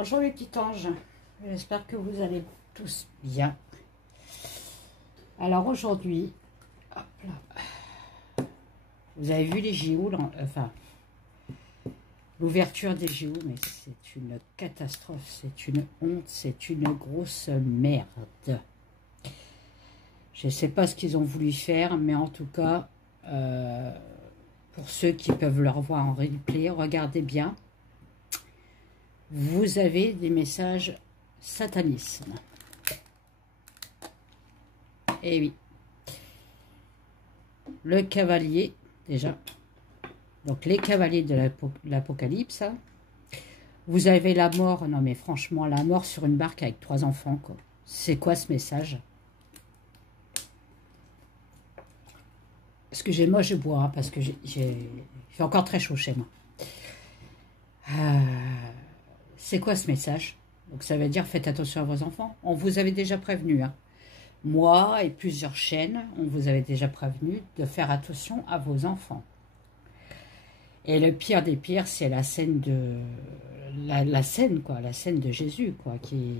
Bonjour les petits anges, j'espère que vous allez tous bien. Alors aujourd'hui, hop là, vous avez vu les JO, enfin l'ouverture des JO, mais c'est une catastrophe, c'est une honte, c'est une grosse merde. Je ne sais pas ce qu'ils ont voulu faire, mais en tout cas, pour ceux qui peuvent le revoir en replay, regardez bien. Vous avez des messages satanisme. Et oui. Le cavalier, déjà. Donc, les cavaliers de l'Apocalypse. Vous avez la mort. Non, mais franchement, la mort sur une barque avec 3 enfants, quoi. C'est quoi ce message? Excusez-moi, je bois, hein, parce que j'ai encore très chaud chez moi. C'est quoi ce message? Donc ça veut dire faites attention à vos enfants. On vous avait déjà prévenu, hein. Moi et plusieurs chaînes, on vous avait déjà prévenu de faire attention à vos enfants. Et le pire des pires, c'est la scène de la scène, quoi, la scène de Jésus, quoi, qui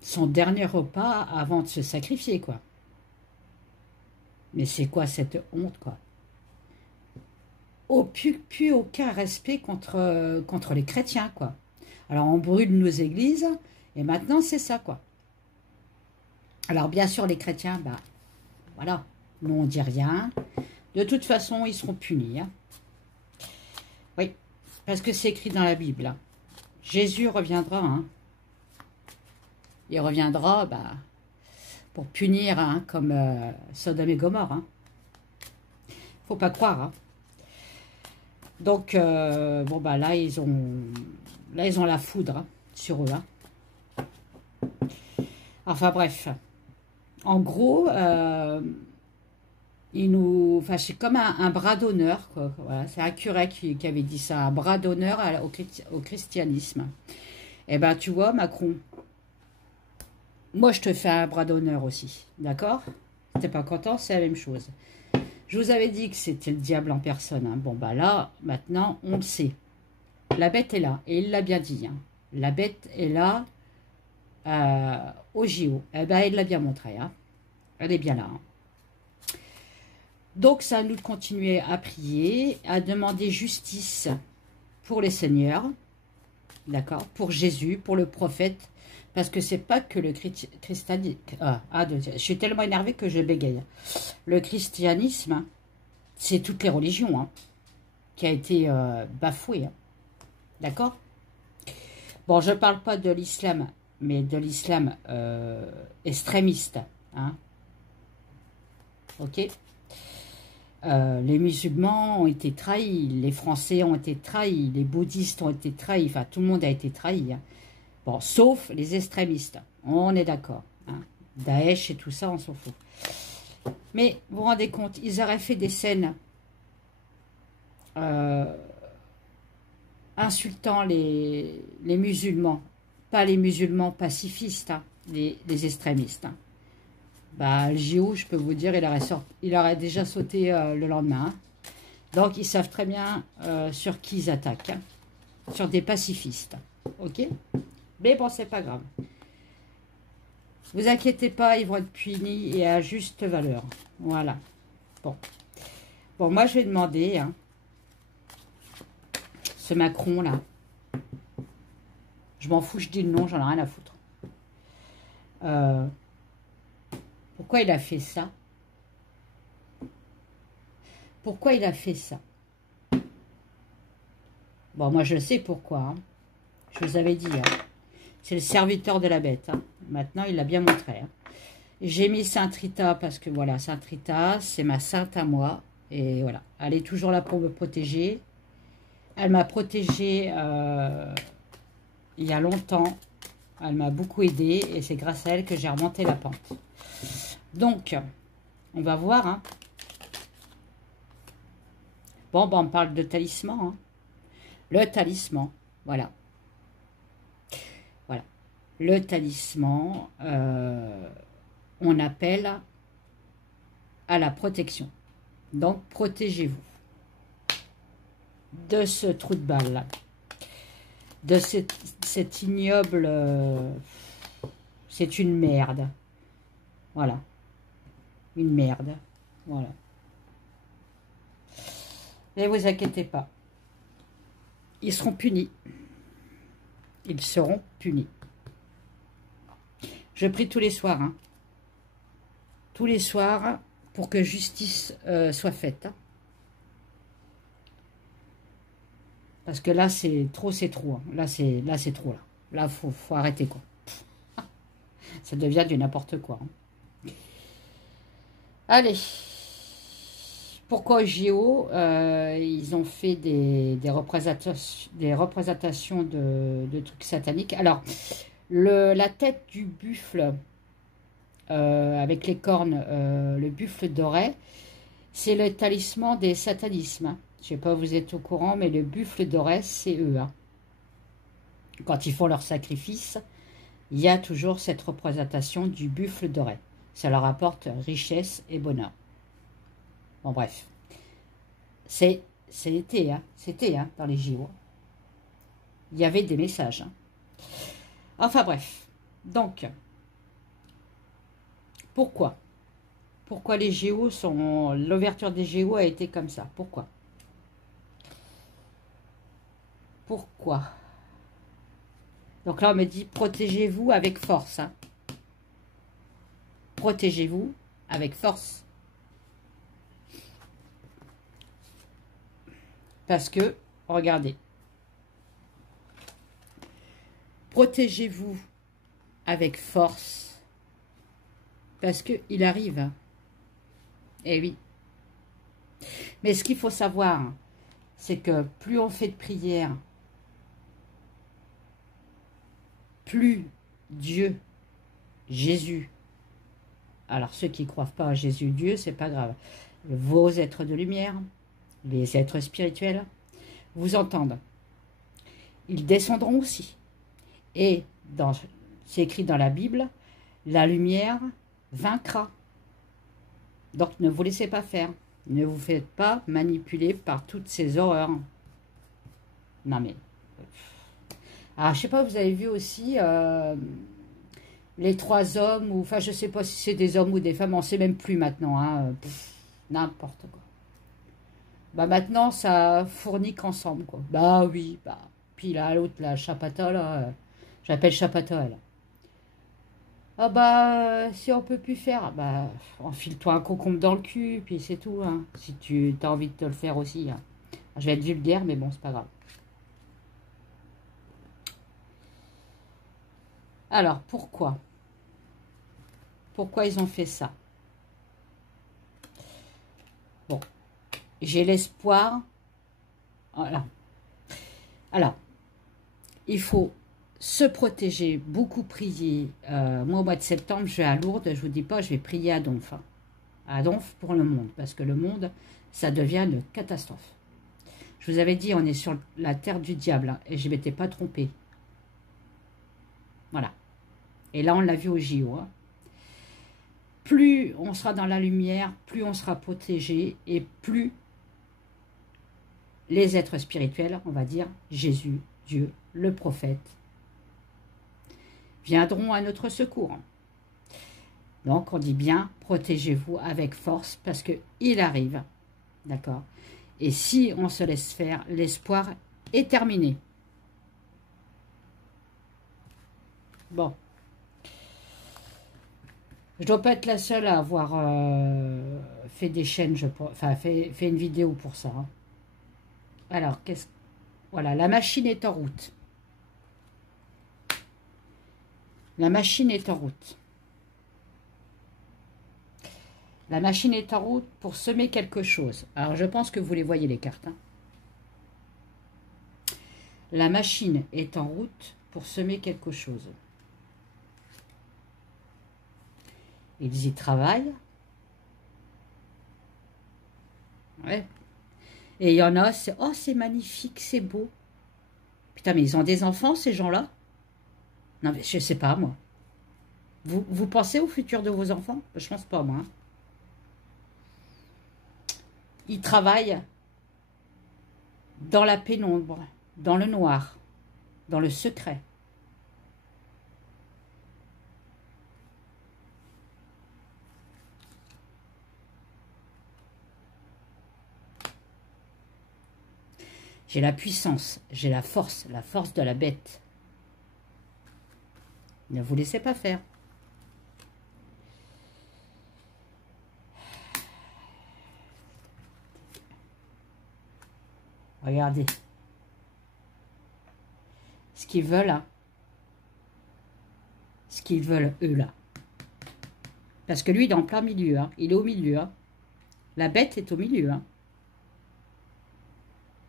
son dernier repas avant de se sacrifier, quoi. Mais c'est quoi cette honte, quoi? Plus aucun respect contre les chrétiens, quoi. Alors, on brûle nos églises, et maintenant, c'est ça, quoi. Alors, bien sûr, les chrétiens, bah, voilà, nous, on dit rien. De toute façon, ils seront punis, hein. Oui, parce que c'est écrit dans la Bible, hein. Jésus reviendra, hein. Il reviendra, bah, pour punir, hein, comme Sodome et Gomorrhe, hein. Faut pas croire, hein. Donc, bon, bah là, ils ont la foudre, hein, sur eux. Hein. Enfin, bref. En gros, enfin, c'est comme un bras d'honneur, quoi. Voilà, c'est un curé qui avait dit ça, un bras d'honneur au christianisme. Eh ben, tu vois, Macron, moi, je te fais un bras d'honneur aussi, d'accord? Si t'es pas content, c'est la même chose. Je vous avais dit que c'était le diable en personne. Hein. Bon, bah là, maintenant, on le sait. La bête est là. Et il l'a bien dit. Hein. La bête est là au JO. Eh ben, il l'a bien montré. Hein. Elle est bien là. Hein. Donc, c'est à nous de continuer à prier, à demander justice pour les seigneurs. D'accord? Pour Jésus, pour le prophète. Parce que c'est pas que le christianisme... je suis tellement énervée que je bégaye. Le christianisme, c'est toutes les religions, hein, qui a été bafouée. Hein. D'accord? Bon, je parle pas de l'islam, mais de l'islam extrémiste. Hein. Ok? Les musulmans ont été trahis, les Français ont été trahis, les bouddhistes ont été trahis, enfin tout le monde a été trahi. Hein. Bon, sauf les extrémistes, on est d'accord. Hein. Daesh et tout ça, on s'en fout. Mais vous vous rendez compte, ils auraient fait des scènes insultant les musulmans, pas les musulmans pacifistes, hein, les extrémistes. Hein. Bah, le JO, je peux vous dire, il aurait déjà sauté le lendemain. Hein. Donc, ils savent très bien sur qui ils attaquent. Hein. Sur des pacifistes. Ok? Mais bon, c'est pas grave. Vous inquiétez pas, ils vont être punis et à juste valeur. Voilà. Bon. Bon, moi, je vais demander, hein, ce Macron, là. Je m'en fous, je dis le nom, j'en ai rien à foutre. Pourquoi il a fait ça? Pourquoi il a fait ça? Bon, moi, je sais pourquoi. Hein. Je vous avais dit, hein. C'est le serviteur de la bête. Hein. Maintenant, il l'a bien montré. Hein. J'ai mis Sainte Rita parce que, voilà, Sainte Rita, c'est ma sainte à moi. Et voilà, elle est toujours là pour me protéger. Elle m'a protégée il y a longtemps. Elle m'a beaucoup aidée. Et c'est grâce à elle que j'ai remonté la pente. Donc, on va voir. Hein. Bon, ben, on parle de talisman. Hein. Le talisman, voilà. Voilà. Le talisman, on appelle à la protection. Donc, protégez-vous de ce trou de balle là. de cet ignoble... c'est une merde. Voilà. Une merde. Voilà. Ne vous inquiétez pas. Ils seront punis. Ils seront punis. Je prie tous les soirs. Hein. Tous les soirs pour que justice soit faite. Hein. Parce que là, c'est trop, c'est trop. Hein. Là, c'est trop. Là, faut arrêter, quoi. Ça devient du n'importe quoi. Hein. Allez. Pourquoi au JO, ils ont fait des représentations de trucs sataniques. Alors, la tête du buffle, avec les cornes, le buffle doré, c'est le talisman des satanismes. Hein. Je ne sais pas, vous êtes au courant, mais le buffle doré, c'est eux. Hein. Quand ils font leur sacrifice, il y a toujours cette représentation du buffle doré. Ça leur apporte richesse et bonheur. Bon, bref. C'est été, hein. C'était hein, dans les JO. Il y avait des messages. Hein. Enfin, bref. Donc, pourquoi les JO sont... L'ouverture des JO a été comme ça. Pourquoi Donc là, on me dit, protégez-vous avec force. Hein. Protégez-vous avec force. Parce que, regardez, protégez-vous avec force, parce qu'il arrive. Hein. Eh oui. Mais ce qu'il faut savoir, c'est que plus on fait de prières, plus Dieu, Jésus, alors ceux qui ne croient pas à Jésus, Dieu, c'est pas grave, vos êtres de lumière, les êtres spirituels, vous entendent. Ils descendront aussi. Et c'est écrit dans la Bible, la lumière vaincra. Donc ne vous laissez pas faire. Ne vous faites pas manipuler par toutes ces horreurs. Non mais... Alors je sais pas, vous avez vu aussi les 3 hommes, ou enfin je sais pas si c'est des hommes ou des femmes, on sait même plus maintenant. Hein, n'importe quoi. Bah maintenant, ça fournit qu'ensemble, quoi. Bah oui, bah. Puis là, l'autre, la Chapata, là, j'appelle Chapata, elle. Ah bah, si on peut plus faire, bah, enfile-toi un concombre dans le cul, puis c'est tout, hein. Si tu as envie de te le faire aussi, hein. Je vais être vulgaire, mais bon, c'est pas grave. Alors, pourquoi ils ont fait ça? Bon. J'ai l'espoir. Voilà. Alors, il faut se protéger, beaucoup prier. Moi, au mois de septembre, je vais à Lourdes. Je vous dis pas, je vais prier à Donf. Hein. À Donf pour le monde. Parce que le monde, ça devient une catastrophe. Je vous avais dit, on est sur la terre du diable. Hein, et je ne m'étais pas trompée. Voilà. Et là, on l'a vu au JO. Hein. Plus on sera dans la lumière, plus on sera protégé. Et plus les êtres spirituels, on va dire, Jésus, Dieu, le prophète, viendront à notre secours. Donc, on dit bien, protégez-vous avec force, parce qu'il arrive, d'accord? Et si on se laisse faire, l'espoir est terminé. Bon. Je ne dois pas être la seule à avoir fait des chaînes, enfin, fait une vidéo pour ça. Hein. Alors, voilà, la machine est en route. La machine est en route. La machine est en route pour semer quelque chose. Alors, je pense que vous les voyez, les cartes. Hein. La machine est en route pour semer quelque chose. Ils y travaillent. Ouais. Et il y en a, c'est « Oh, c'est magnifique, c'est beau. » Putain, mais ils ont des enfants, ces gens-là? Non, mais je sais pas, moi. Vous pensez au futur de vos enfants? Je pense pas, moi. Hein. Ils travaillent dans la pénombre, dans le noir. dans le secret. J'ai la puissance, j'ai la force de la bête. Ne vous laissez pas faire. Regardez. Ce qu'ils veulent, là. Ce qu'ils veulent, eux, là. Parce que lui, il est en plein milieu. Hein. Il est au milieu. Hein. La bête est au milieu. Hein.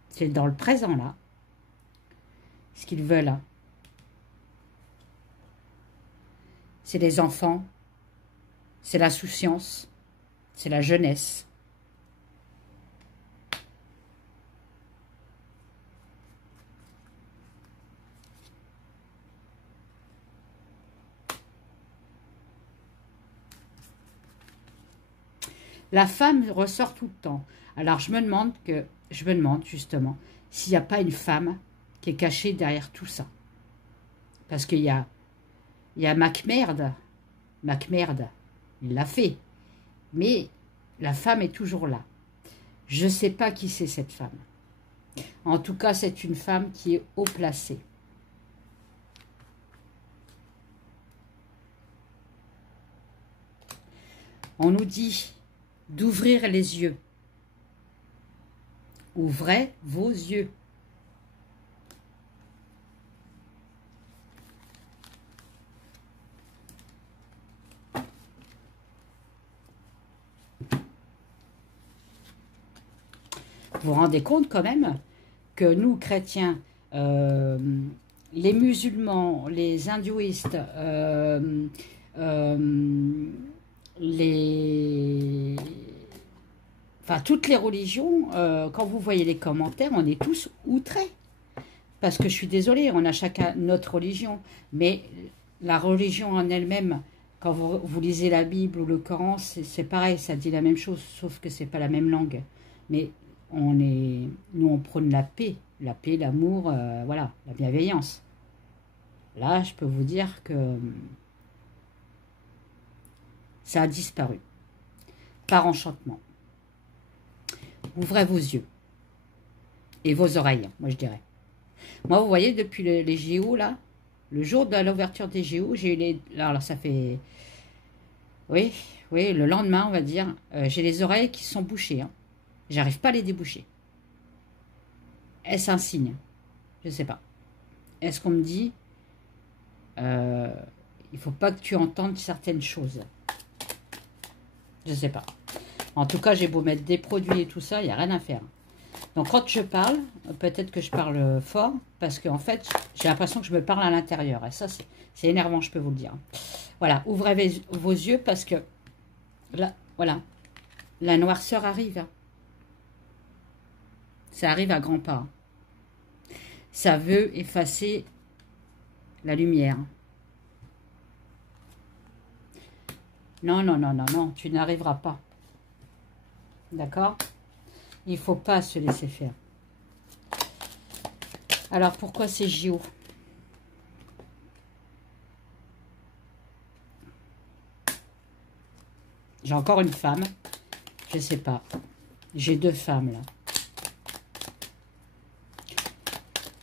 C'est dans le présent, là. Ce qu'ils veulent, là. C'est les enfants. C'est l'insouciance. C'est la jeunesse. La femme ressort tout le temps. Alors, je me demande justement s'il n'y a pas une femme qui est cachée derrière tout ça. Parce qu'il y a MacMerde. MacMerde, il l'a fait. Mais la femme est toujours là. Je ne sais pas qui c'est cette femme. En tout cas, c'est une femme qui est haut placée. On nous dit d'ouvrir les yeux. Ouvrez vos yeux. Vous vous rendez compte quand même que nous, chrétiens, les musulmans, les hindouistes, toutes les religions, quand vous voyez les commentaires, on est tous outrés. Parce que je suis désolée, on a chacun notre religion. Mais la religion en elle-même, quand vous lisez la Bible ou le Coran, c'est pareil, ça dit la même chose, sauf que c'est pas la même langue. Mais nous, on prône la paix, l'amour, voilà, la bienveillance. Là, je peux vous dire que ça a disparu. Par enchantement. Ouvrez vos yeux. Et vos oreilles, moi je dirais. Moi, vous voyez, depuis les JO, là, le jour de l'ouverture des JO, j'ai eu les... Alors, ça fait... Oui, le lendemain, on va dire, j'ai les oreilles qui sont bouchées. Hein. J'arrive pas à les déboucher. Est-ce un signe? Je sais pas. Est-ce qu'on me dit... il faut pas que tu entendes certaines choses. Je sais pas. En tout cas, j'ai beau mettre des produits et tout ça, il n'y a rien à faire. Donc, quand je parle, peut-être que je parle fort, parce qu'en fait, j'ai l'impression que je me parle à l'intérieur. Et ça, c'est énervant, je peux vous le dire. Voilà, ouvrez vos yeux, parce que, là, voilà, la noirceur arrive. Ça arrive à grands pas. Ça veut effacer la lumière. Non, non, non, non, non, tu n'arriveras pas. D'accord? Il ne faut pas se laisser faire. Alors, pourquoi c'est JO? J'ai encore une femme. Je ne sais pas. J'ai deux femmes, là.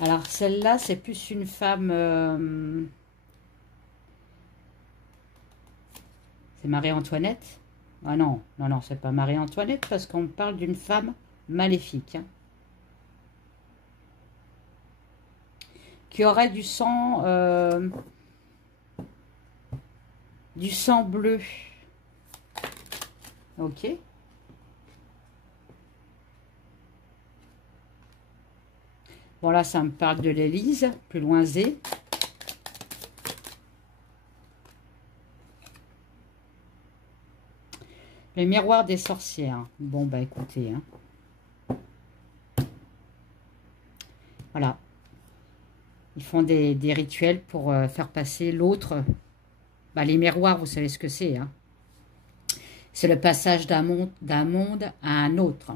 Alors, celle-là, c'est plus une femme... C'est Marie-Antoinette? Ah non, non, non, c'est pas Marie-Antoinette parce qu'on parle d'une femme maléfique. Hein, qui aurait du sang bleu. Ok. Bon, là, ça me parle de l'Élise, plus loin Z. Le miroir des sorcières. Bon, bah écoutez. Hein. Voilà. Ils font des rituels pour faire passer l'autre. Bah, les miroirs, vous savez ce que c'est. Hein. C'est le passage d'un monde à un autre.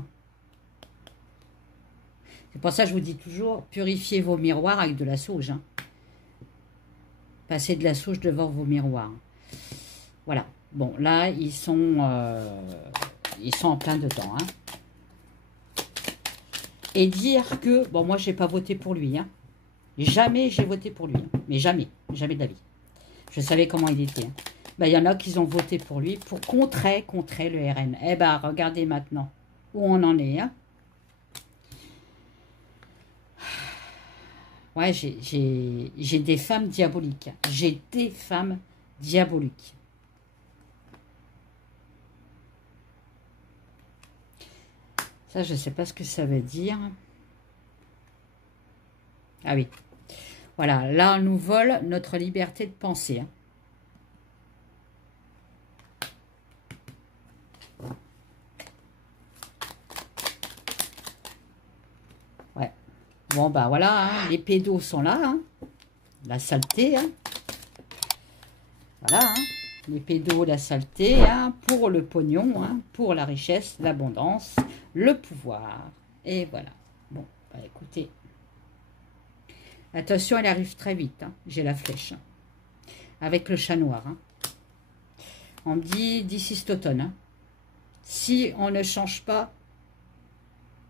C'est pour ça que je vous dis toujours, purifiez vos miroirs avec de la sauge. Hein. Passez de la souche devant vos miroirs. Voilà. Bon, là, ils sont en plein dedans. Hein. Et dire que... Bon, moi, j'ai pas voté pour lui. Hein. Jamais j'ai voté pour lui. Hein. Mais jamais. Jamais de la vie. Je savais comment il était. Hein. Ben, y en a qui ont voté pour lui pour contrer le RN. Eh ben, regardez maintenant où on en est. Hein. Ouais, j'ai des femmes diaboliques. J'ai des femmes diaboliques. Ça, je ne sais pas ce que ça veut dire. Ah oui. Voilà, là, on nous vole notre liberté de penser. Hein. Ouais. Bon, bah voilà, hein, les pédos sont là. Hein. La saleté. Hein. Voilà, hein. Les pédos, la saleté, hein, pour le pognon, hein, pour la richesse, l'abondance, le pouvoir. Et voilà. Bon, bah écoutez. Attention, elle arrive très vite. Hein. J'ai la flèche. Hein. Avec le chat noir. Hein. On me dit d'ici cet automne. Hein. Si on ne change pas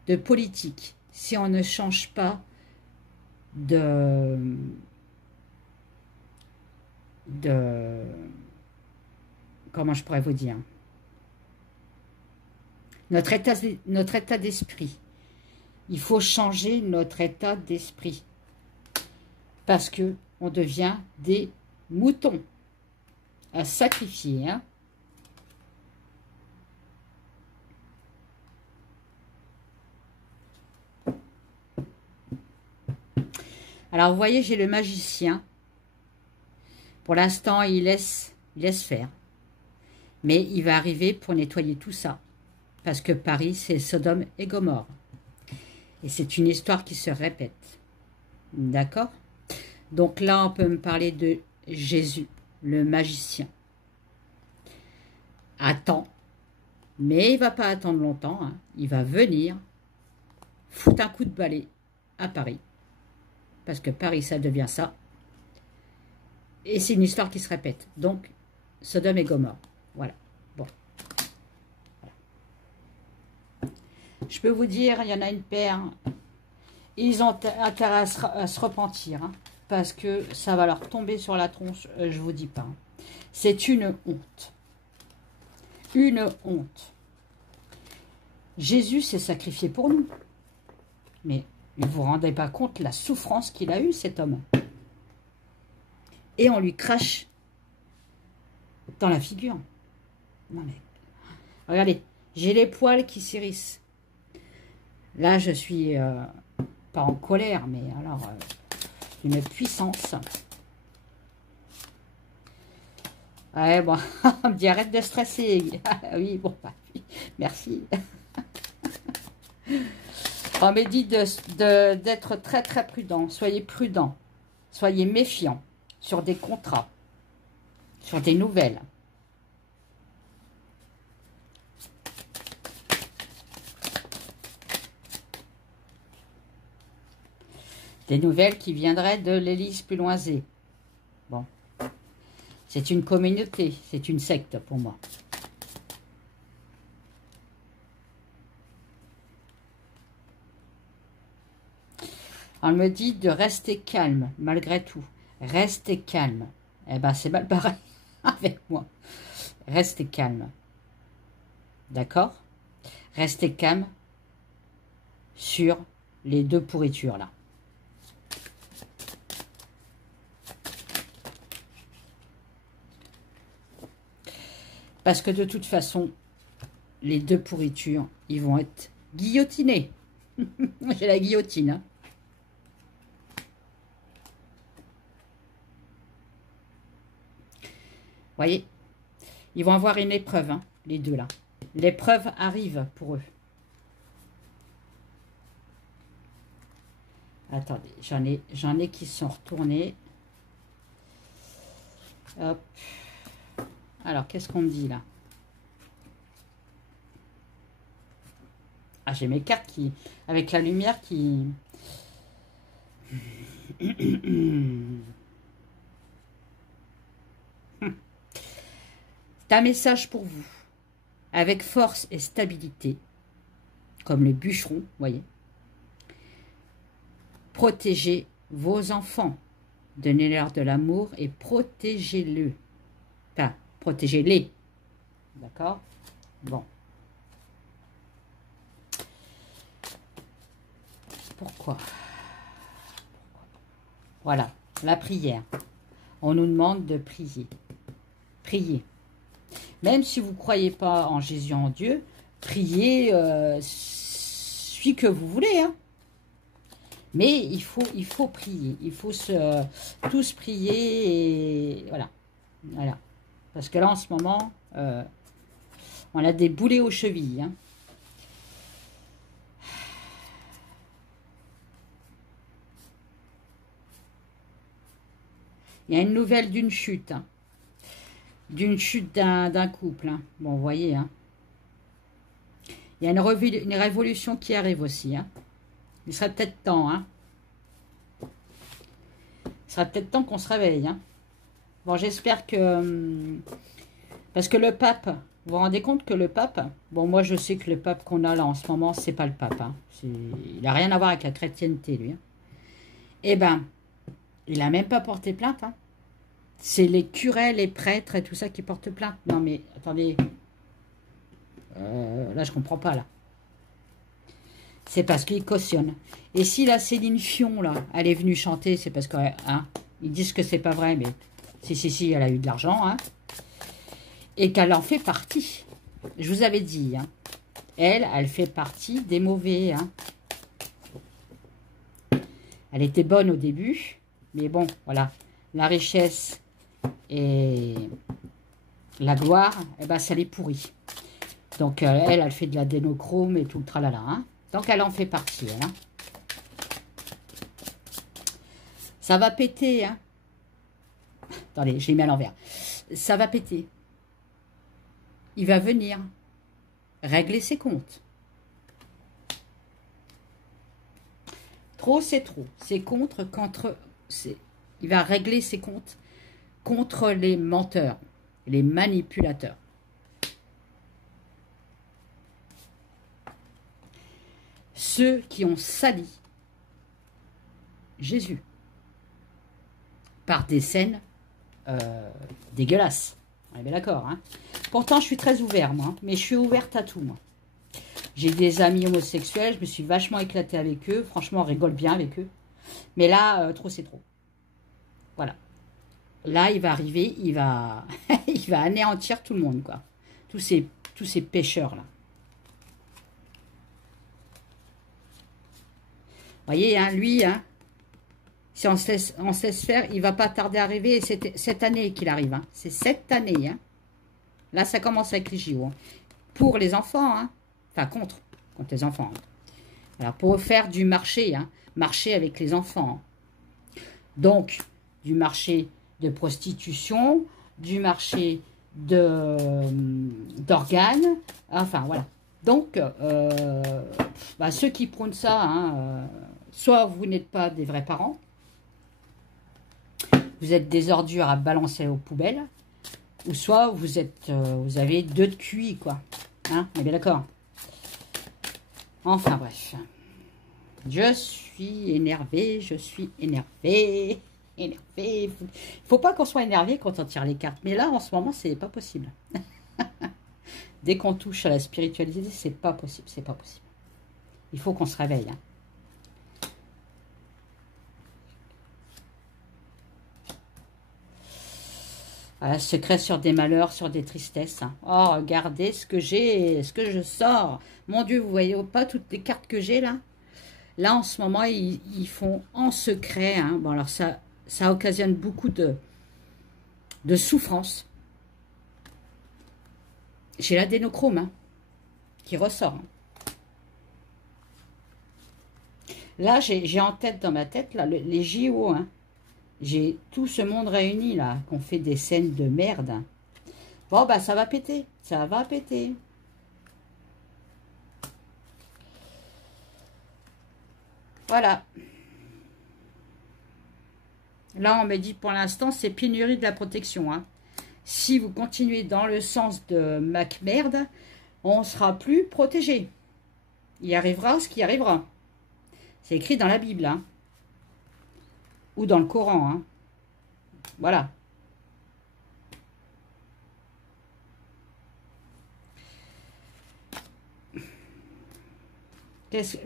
de politique, si on ne change pas de comment je pourrais vous dire, notre état d'esprit. Il faut changer notre état d'esprit. Parce que on devient des moutons à sacrifier. Hein. Alors, vous voyez, j'ai le magicien. Pour l'instant, il laisse faire. Mais il va arriver pour nettoyer tout ça. Parce que Paris, c'est Sodome et Gomorrhe. Et c'est une histoire qui se répète. D'accord? Donc là, on peut me parler de Jésus, le magicien. Attends. Mais il ne va pas attendre longtemps. Hein. Il va venir foutre un coup de balai à Paris. Parce que Paris, ça devient ça. Et c'est une histoire qui se répète. Donc, Sodome et Gomorrhe. Voilà. Bon. Voilà. Je peux vous dire, il y en a une paire. Ils ont intérêt à se repentir. Hein, parce que ça va leur tomber sur la tronche. Je vous dis pas. Hein. C'est une honte. Une honte. Jésus s'est sacrifié pour nous. Mais ne vous rendez pas compte la souffrance qu'il a eue, cet homme. Et on lui crache dans la figure. Non mais, regardez, j'ai les poils qui s'hérissent. Là, je suis pas en colère, mais alors, une puissance. Ouais, bon, on me dit arrête de stresser. Ah, oui, bon, bah, oui, merci. On me dit d'être très très prudent. Soyez prudent. Soyez méfiant sur des contrats, sur des nouvelles. Des nouvelles qui viendraient de l'Élise Puloisé. Bon. C'est une communauté, c'est une secte pour moi. On me dit de rester calme, malgré tout. Restez calme. Eh ben, c'est mal pareil avec moi. Restez calme. D'accord? Restez calme sur les deux pourritures, là. Parce que de toute façon, les deux pourritures, ils vont être guillotinés. J'ai la guillotine, hein. Voyez, ils vont avoir une épreuve, hein, les deux là. L'épreuve arrive pour eux. Attendez, j'en ai qui sont retournés. Hop. Alors, qu'est-ce qu'on me dit là? Ah, j'ai mes cartes qui, avec la lumière qui... un message pour vous, avec force et stabilité, comme le bûcheron, vous voyez. Protégez vos enfants, donnez-leur de l'amour et protégez-le. Enfin, protégez-les. D'accord? Bon. Pourquoi? Voilà, la prière. On nous demande de prier. Priez. Même si vous ne croyez pas en Jésus, en Dieu, priez celui que vous voulez. Hein. Mais il faut prier. Il faut tous prier. Et voilà. Voilà. Parce que là, en ce moment, on a des boulets aux chevilles. Hein. Il y a une nouvelle d'une chute. Hein. D'une chute d'un couple. Hein. Bon, vous voyez. Hein. Il y a une révolution qui arrive aussi. Hein. Il serait peut-être temps. Hein. Il serait peut-être temps qu'on se réveille. Hein. Bon, j'espère que... Parce que le pape... Vous vous rendez compte que le pape... Bon, moi, je sais que le pape qu'on a là en ce moment, c'est pas le pape. Hein. Il n'a rien à voir avec la chrétienté, lui. Hein. Eh ben, il n'a même pas porté plainte. Hein. C'est les curés, les prêtres et tout ça qui portent plainte. Non, mais attendez. Là, je comprends pas, là. C'est parce qu'ils cautionnent. Et si la Céline Fion, là, elle est venue chanter, c'est parce que... Hein, ils disent que c'est pas vrai, mais... Si, elle a eu de l'argent, hein. Et qu'elle en fait partie. Je vous avais dit, hein. Elle fait partie des mauvais, hein. Elle était bonne au début, mais bon, voilà. La richesse et la gloire, eh ben, ça les pourrit. Donc, elle fait de la dénochrome et tout le tralala, hein. Donc, elle en fait partie, elle, hein. Ça va péter, hein. Attendez, je l'ai mis à l'envers. Ça va péter. Il va venir régler ses comptes. Trop, c'est trop. C'est contre... Il va régler ses comptes contre les menteurs, les manipulateurs. Ceux qui ont sali Jésus par des scènes dégueulasses. On est bien d'accord, hein. Pourtant, je suis très ouverte, moi. Mais je suis ouverte à tout, moi. J'ai des amis homosexuels. Je me suis vachement éclatée avec eux. Franchement, on rigole bien avec eux. Mais là, trop, c'est trop. Voilà. Là, il va arriver. Il va, il va anéantir tout le monde, quoi. Tous ces pêcheurs-là. Vous voyez, hein, lui, hein, si on se laisse faire, il ne va pas tarder à arriver. Et c'est cette année qu'il arrive. Hein. C'est cette année. Hein. Là, ça commence avec les JO. Hein. Pour les enfants. Hein. Enfin, contre les enfants. Hein. Alors, pour faire du marché. Hein. Marché avec les enfants. Hein. Donc, du marché de prostitution. Du marché d'organes. Enfin, voilà. Donc, ceux qui prônent ça, hein, soit vous n'êtes pas des vrais parents. Vous êtes des ordures à balancer aux poubelles, ou soit vous avez deux de QI, quoi. Hein, on est bien d'accord. Enfin, bref. Je suis énervée, Énervé. Il faut pas qu'on soit énervé quand on tire les cartes. Mais là, en ce moment, c'est pas possible. Dès qu'on touche à la spiritualité, c'est pas possible, c'est pas possible. Il faut qu'on se réveille, hein. Voilà, secret sur des malheurs, sur des tristesses. Hein. Oh, regardez ce que j'ai, ce que je sors. Mon Dieu, vous voyez pas toutes les cartes que j'ai là? Là, en ce moment, ils font en secret. Hein. Bon, alors ça occasionne beaucoup de souffrance. J'ai l'adénochrome hein, qui ressort. Hein. Là, j'ai en tête, dans ma tête, là, les JO, hein. J'ai tout ce monde réuni, là, qu'on fait des scènes de merde. Bon, bah, ça va péter. Ça va péter. Voilà. Là, on me dit, pour l'instant, c'est pénurie de la protection, hein. Si vous continuez dans le sens de MacMerde, on sera plus protégé. Il arrivera ce qui arrivera. C'est écrit dans la Bible, hein. Ou dans le Coran, hein. Voilà.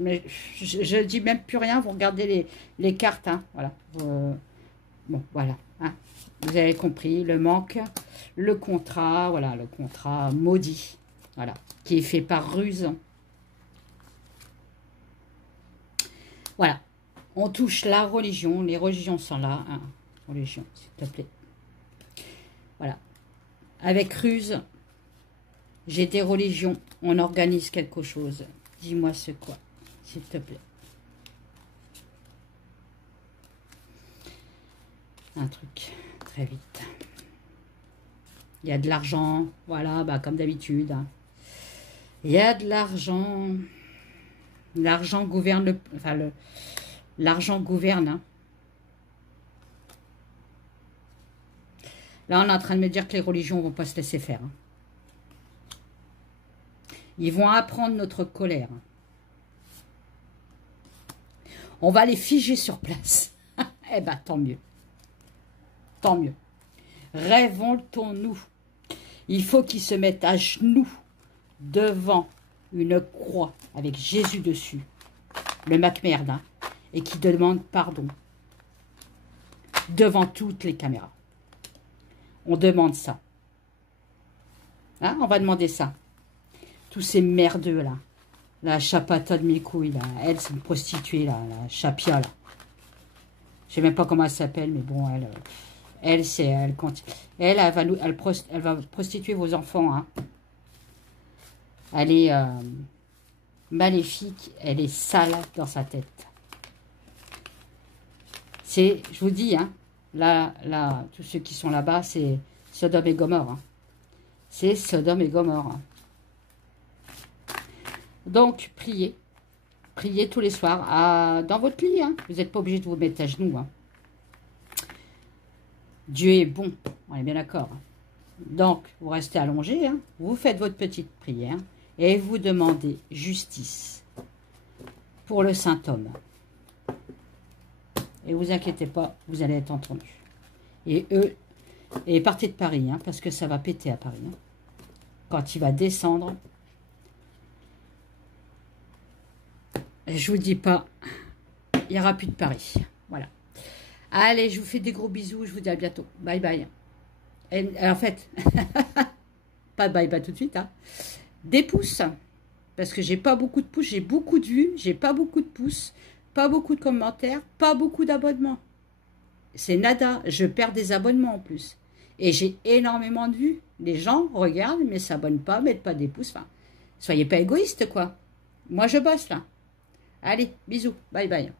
Mais je dis même plus rien, vous regardez les cartes, hein. Voilà. Bon, voilà. Hein. Vous avez compris, le manque, le contrat, voilà, le contrat maudit, voilà, qui est fait par ruse. Voilà. On touche la religion, les religions sont là, hein. Religion, s'il te plaît. Voilà. Avec ruse, j'ai des religions, on organise quelque chose. Dis-moi ce quoi, s'il te plaît. Un truc, très vite. Il y a de l'argent, voilà, bah, comme d'habitude. Hein. Il y a de l'argent. L'argent gouverne le... Enfin, l'argent gouverne. Hein. Là, on est en train de me dire que les religions ne vont pas se laisser faire. Hein. Ils vont apprendre notre colère. On va les figer sur place. Eh bien, tant mieux. Tant mieux. Révoltons-nous. Il faut qu'ils se mettent à genoux devant une croix avec Jésus dessus. Le MacMerde. Hein, et qui demande pardon. Devant toutes les caméras. On demande ça. Hein, on va demander ça. Tous ces merdeux, là. La chapata de mes couilles, là. Elle, c'est une prostituée, là. La chapia, là. Je sais même pas comment elle s'appelle, mais bon, elle, c'est... Elle va prostituer vos enfants, hein. Elle est maléfique. Elle est sale dans sa tête. C'est, je vous dis, hein. Là, tous ceux qui sont là-bas, c'est Sodome et Gomorrhe. Hein. C'est Sodome et Gomorrhe. Hein. Donc, priez. Priez tous les soirs dans votre lit. Hein. Vous n'êtes pas obligé de vous mettre à genoux. Hein. Dieu est bon. On est bien d'accord. Hein. Donc, vous restez allongé. Hein. Vous faites votre petite prière. Et vous demandez justice pour le saint homme. Et vous inquiétez pas, vous allez être entendu. Et eux, et partez de Paris, hein, parce que ça va péter à Paris. Hein. Quand il va descendre, je vous dis pas, il n'y aura plus de Paris. Voilà. Allez, je vous fais des gros bisous, je vous dis à bientôt. Bye bye. Et, en fait, pas bye bye tout de suite. Hein. Des pouces, parce que j'ai pas beaucoup de pouces, j'ai beaucoup de vues, j'ai pas beaucoup de pouces. Pas beaucoup de commentaires, pas beaucoup d'abonnements. C'est nada, je perds des abonnements en plus. Et j'ai énormément de vues. Les gens regardent, mais s'abonnent pas, mettent pas des pouces. Enfin, soyez pas égoïstes, quoi. Moi, je bosse, là. Allez, bisous, bye bye.